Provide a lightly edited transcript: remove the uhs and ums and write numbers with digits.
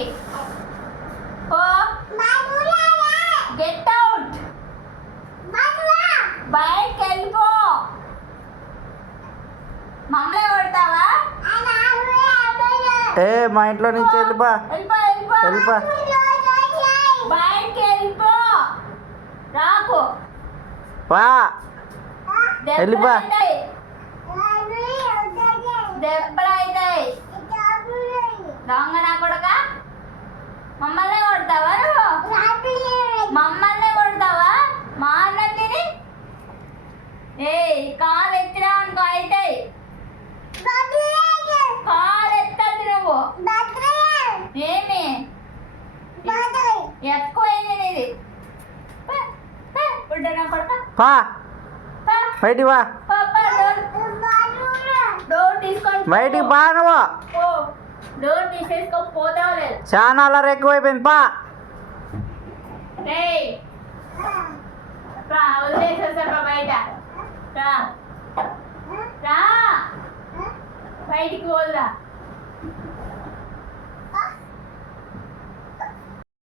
లోపలికి పో. Get out. బయటకి వెళ్ళిపో. మమ్మల్ని కొడతావా? మా ఇంట్లో నుంచి వెళ్ళిపా. వెళ్ళిపా. బయటకి వెళ్ళిపో. రాకు. పా. వెళ్ళిపా. దెబ్బలైతాయి. దొంగ నా కొడక. మమ్మల్ని కొడతావా నువ్వు? మమ్మల్ని కొడతావా? మా అన్నది కాలు ఎత్తినా అనుకో అవుతాయి. కాలు ఎత్తద్దు నువ్వు. ఏమి ఎక్కువైంది నీది. నా కొడక. బయటికి వా. డోర్ తీసుకొని బయటికి బా. నువ్వు డోర్ తీసేసుకో. పోతావు లేదు. చాలా అల్లరి ఎక్కువైపోయింది. పా. వదిలేసేసా బయట. రా రా బయటికి పోదురా.